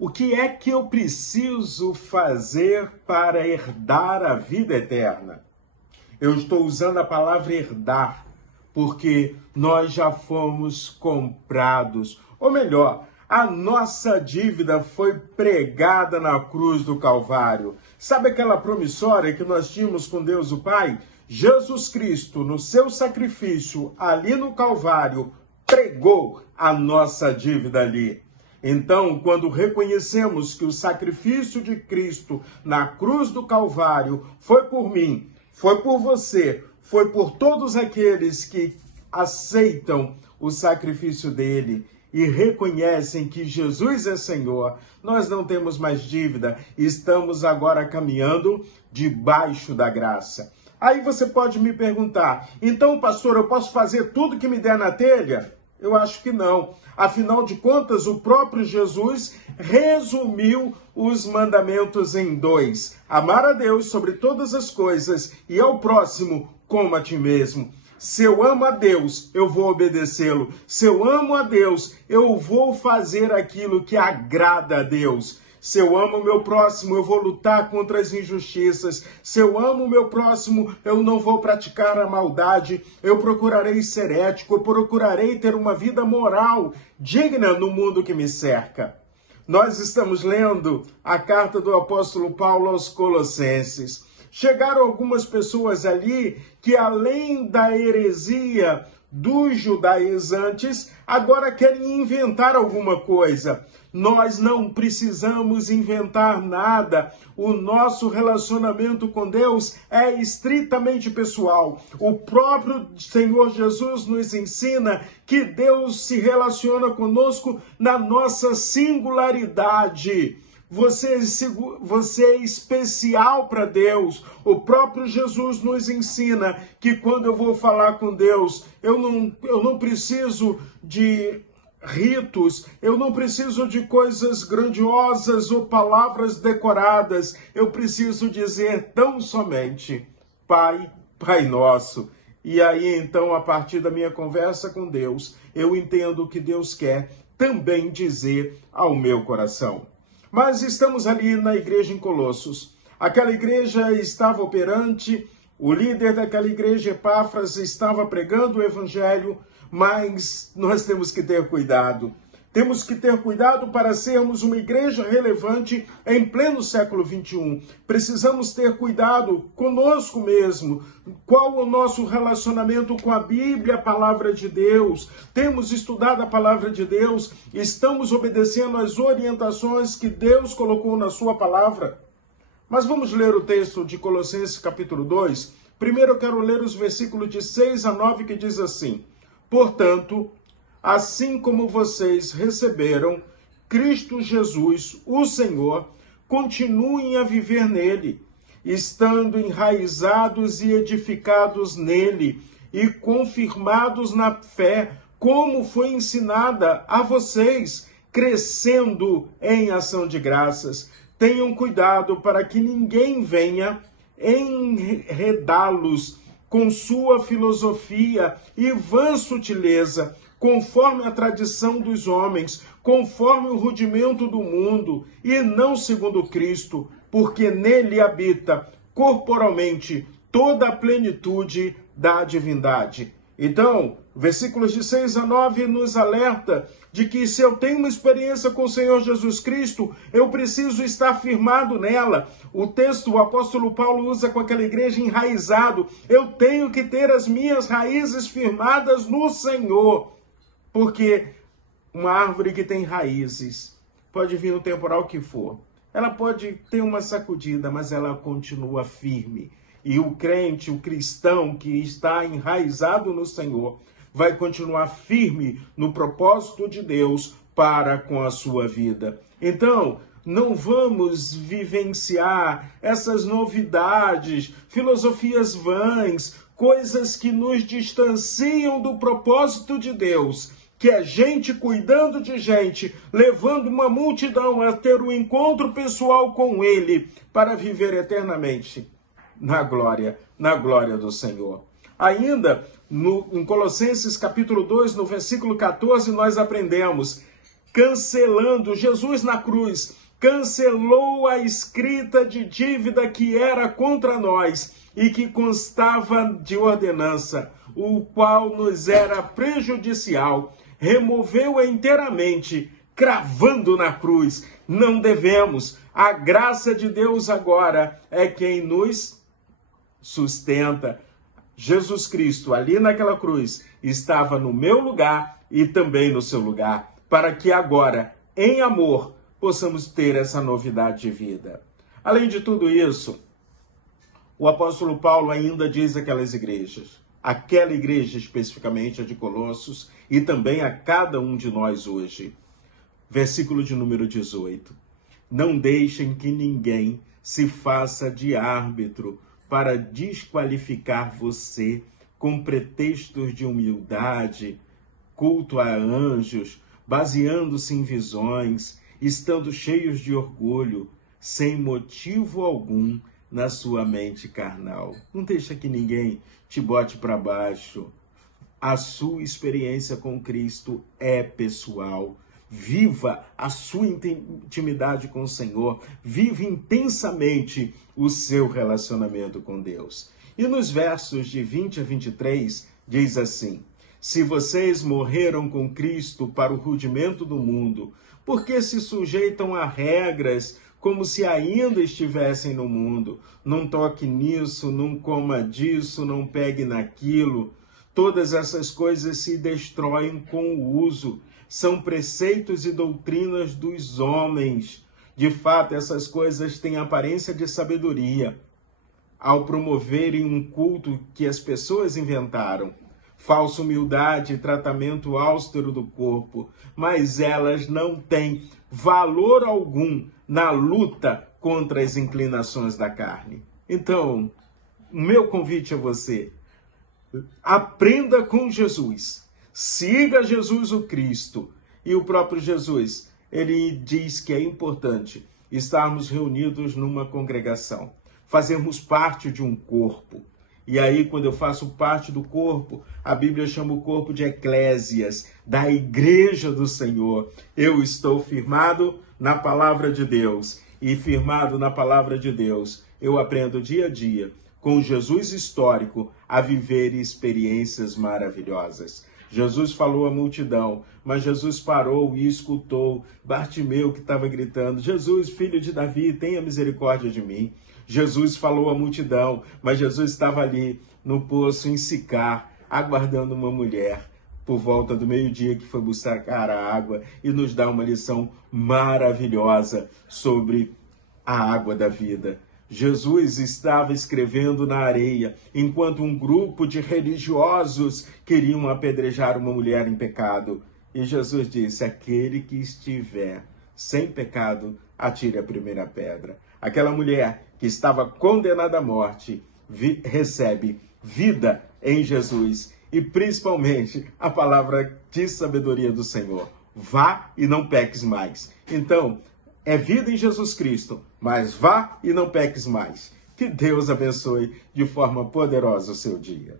O que é que eu preciso fazer para herdar a vida eterna? Eu estou usando a palavra herdar, porque nós já fomos comprados. Ou melhor, a nossa dívida foi pregada na cruz do Calvário. Sabe aquela promissória que nós tínhamos com Deus o Pai? Jesus Cristo, no seu sacrifício ali no Calvário, pregou a nossa dívida ali. Então, quando reconhecemos que o sacrifício de Cristo na cruz do Calvário foi por mim, foi por você, foi por todos aqueles que aceitam o sacrifício dele e reconhecem que Jesus é Senhor, nós não temos mais dívida, estamos agora caminhando debaixo da graça. Aí você pode me perguntar, então, pastor, eu posso fazer tudo que me der na telha? Eu acho que não. Afinal de contas, o próprio Jesus resumiu os mandamentos em 2. Amar a Deus sobre todas as coisas e ao próximo como a ti mesmo. Se eu amo a Deus, eu vou obedecê-lo. Se eu amo a Deus, eu vou fazer aquilo que agrada a Deus. Se eu amo o meu próximo, eu vou lutar contra as injustiças. Se eu amo o meu próximo, eu não vou praticar a maldade. Eu procurarei ser ético, eu procurarei ter uma vida moral digna no mundo que me cerca. Nós estamos lendo a carta do apóstolo Paulo aos Colossenses. Chegaram algumas pessoas ali que, além da heresia dos judaizantes, agora querem inventar alguma coisa. Nós não precisamos inventar nada. O nosso relacionamento com Deus é estritamente pessoal. O próprio Senhor Jesus nos ensina que Deus se relaciona conosco na nossa singularidade. Você é especial para Deus. O próprio Jesus nos ensina que quando eu vou falar com Deus, eu não preciso de ritos, eu não preciso de coisas grandiosas ou palavras decoradas. Eu preciso dizer tão somente, Pai, Pai Nosso. E aí, então, a partir da minha conversa com Deus, eu entendo o que Deus quer também dizer ao meu coração. Mas estamos ali na igreja em Colossos. Aquela igreja estava operante, o líder daquela igreja, Epáfras, estava pregando o evangelho, mas nós temos que ter cuidado. Temos que ter cuidado para sermos uma igreja relevante em pleno século XXI. Precisamos ter cuidado conosco mesmo. Qual o nosso relacionamento com a Bíblia, a palavra de Deus? Temos estudado a palavra de Deus? Estamos obedecendo às orientações que Deus colocou na sua palavra? Mas vamos ler o texto de Colossenses capítulo 2. Primeiro eu quero ler os versículos de 6 a 9 que diz assim: Portanto, assim como vocês receberam Cristo Jesus, o Senhor, continuem a viver nele, estando enraizados e edificados nele e confirmados na fé, como foi ensinada a vocês, crescendo em ação de graças. Tenham cuidado para que ninguém venha enredá-los com sua filosofia e vã sutileza, conforme a tradição dos homens, conforme o rudimento do mundo, e não segundo Cristo, porque nele habita corporalmente toda a plenitude da divindade. Então, versículos de 6 a 9 nos alerta de que se eu tenho uma experiência com o Senhor Jesus Cristo, eu preciso estar firmado nela. O texto, o apóstolo Paulo usa com aquela igreja enraizado. Eu tenho que ter as minhas raízes firmadas no Senhor. Porque uma árvore que tem raízes, pode vir no temporal que for, ela pode ter uma sacudida, mas ela continua firme. E o crente, o cristão que está enraizado no Senhor, vai continuar firme no propósito de Deus para com a sua vida. Então, não vamos vivenciar essas novidades, filosofias vãs, coisas que nos distanciam do propósito de Deus, que é gente cuidando de gente, levando uma multidão a ter um encontro pessoal com Ele, para viver eternamente na glória do Senhor. Ainda, em Colossenses capítulo 2, no versículo 14, nós aprendemos: cancelando, Jesus na cruz, cancelou a escrita de dívida que era contra nós e que constava de ordenança, o qual nos era prejudicial, removeu-a inteiramente, cravando na cruz. Não devemos. A graça de Deus agora é quem nos sustenta. Jesus Cristo, ali naquela cruz, estava no meu lugar e também no seu lugar, para que agora, em amor, possamos ter essa novidade de vida. Além de tudo isso, o apóstolo Paulo ainda diz àquelas igrejas, aquela igreja especificamente, a de Colossos, e também a cada um de nós hoje. Versículo de número 18. Não deixem que ninguém se faça de árbitro para desqualificar você com pretextos de humildade, culto a anjos, baseando-se em visões, estando cheios de orgulho, sem motivo algum na sua mente carnal. Não deixa que ninguém te bote para baixo. A sua experiência com Cristo é pessoal. Viva a sua intimidade com o Senhor. Vive intensamente o seu relacionamento com Deus. E nos versos de 20 a 23, diz assim: se vocês morreram com Cristo para o rudimento do mundo, por que se sujeitam a regras como se ainda estivessem no mundo? Não toque nisso, não coma disso, não pegue naquilo. Todas essas coisas se destroem com o uso. São preceitos e doutrinas dos homens. De fato, essas coisas têm aparência de sabedoria, ao promoverem um culto que as pessoas inventaram. Falsa humildade e tratamento austero do corpo, mas elas não têm valor algum na luta contra as inclinações da carne. Então, o meu convite a você: aprenda com Jesus, siga Jesus o Cristo. E o próprio Jesus, ele diz que é importante estarmos reunidos numa congregação, fazermos parte de um corpo. E aí, quando eu faço parte do corpo, a Bíblia chama o corpo de eclésias, da igreja do Senhor. Eu estou firmado na palavra de Deus. E firmado na palavra de Deus, eu aprendo dia a dia, com Jesus histórico, a viver experiências maravilhosas. Jesus falou à multidão, mas Jesus parou e escutou Bartimeu, que estava gritando: Jesus, filho de Davi, tenha misericórdia de mim. Jesus falou à multidão, mas Jesus estava ali no poço em Sicar, aguardando uma mulher por volta do meio-dia que foi buscar a água e nos dá uma lição maravilhosa sobre a água da vida. Jesus estava escrevendo na areia, enquanto um grupo de religiosos queriam apedrejar uma mulher em pecado. E Jesus disse: aquele que estiver sem pecado, atire a primeira pedra. Aquela mulher que estava condenada à morte recebe vida em Jesus e principalmente a palavra de sabedoria do Senhor: vá e não peques mais. Então, é vida em Jesus Cristo, mas vá e não peques mais. Que Deus abençoe de forma poderosa o seu dia.